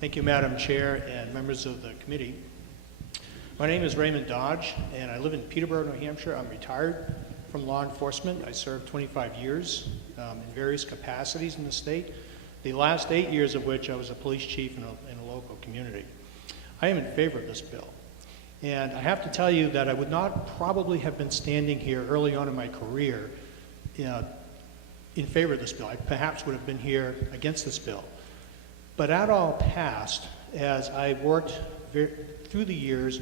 Thank you, Madam Chair and members of the committee. My name is Raymond Dodge, and I live in Peterborough, New Hampshire. I'm retired from law enforcement. I served 25 years in various capacities in the state, the last 8 years of which I was a police chief in a local community. I am in favor of this bill. And I have to tell you that I would not probably have been standing here early on in my career in favor of this bill. I perhaps would have been here against this bill. But that all passed as I worked through the years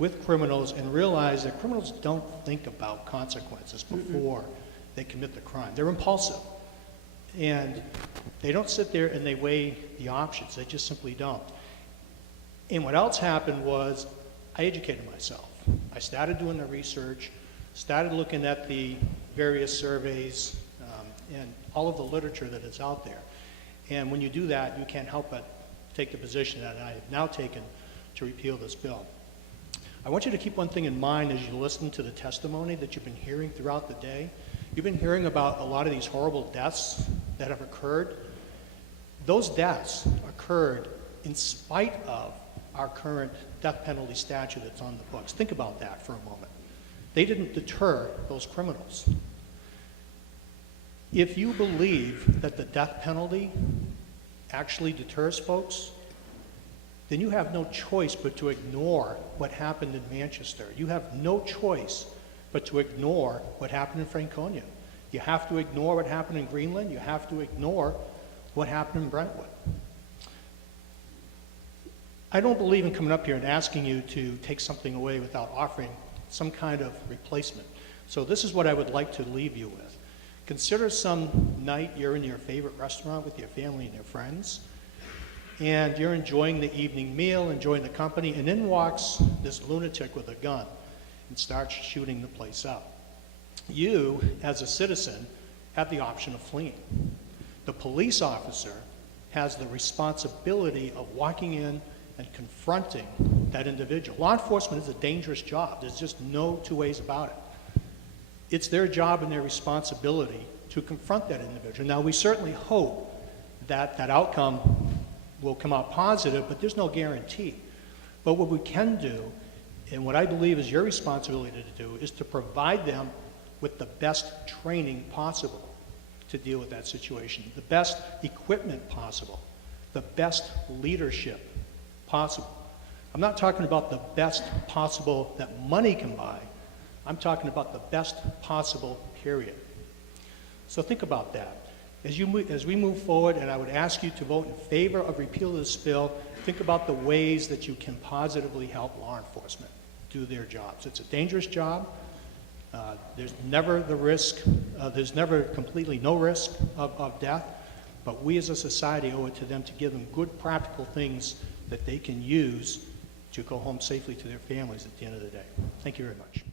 with criminals and realized that criminals don't think about consequences before they commit the crime. They're impulsive. And they don't sit there and they weigh the options. They just simply don't. And what else happened was I educated myself. I started doing the research, started looking at the various surveys and all of the literature that is out there. And when you do that, you can't help but take the position that I have now taken to repeal this bill. I want you to keep one thing in mind as you listen to the testimony that you've been hearing throughout the day. You've been hearing about a lot of these horrible deaths that have occurred. Those deaths occurred in spite of our current death penalty statute that's on the books. Think about that for a moment. They didn't deter those criminals. If you believe that the death penalty actually deters folks, then you have no choice but to ignore what happened in Manchester. You have no choice but to ignore what happened in Franconia. You have to ignore what happened in Greenland. You have to ignore what happened in Brentwood. I don't believe in coming up here and asking you to take something away without offering some kind of replacement. So this is what I would like to leave you with. Consider some night you're in your favorite restaurant with your family and your friends, and you're enjoying the evening meal, enjoying the company, and in walks this lunatic with a gun and starts shooting the place up. You, as a citizen, have the option of fleeing. The police officer has the responsibility of walking in and confronting that individual. Law enforcement is a dangerous job. There's just no two ways about it. It's their job and their responsibility to confront that individual. Now, we certainly hope that that outcome will come out positive, but there's no guarantee. But what we can do, and what I believe is your responsibility to do, is to provide them with the best training possible to deal with that situation, the best equipment possible, the best leadership possible. I'm not talking about the best possible that money can buy. I'm talking about the best possible, period. So think about that. As we move forward, and I would ask you to vote in favor of repeal of this bill, think about the ways that you can positively help law enforcement do their jobs. It's a dangerous job. There's never the risk, there's never completely no risk of death, but we as a society owe it to them to give them good practical things that they can use to go home safely to their families at the end of the day. Thank you very much.